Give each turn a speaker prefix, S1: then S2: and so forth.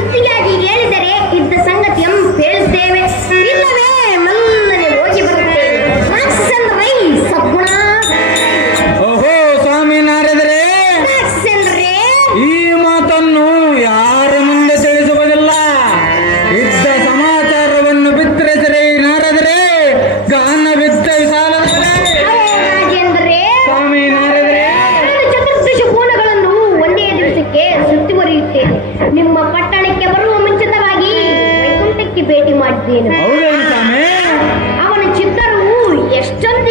S1: ಸುದ್ದಿಯಾಗಿ ಹೇಳಿದರೆ ಇದ್ದ ಸಂಗತಿಯನ್ನು ನಿಮ್ಮ ಪಟ್ಟಣಕ್ಕೆ ಬರುವ ಮುಂಚಿತವಾಗಿ ವೈಕುಂಠಕ್ಕೆ ಭೇಟಿ ಮಾಡಿದ್ದೇನೆ. ಅವನ ಚಿತ್ತರು ಎಷ್ಟೊಂದು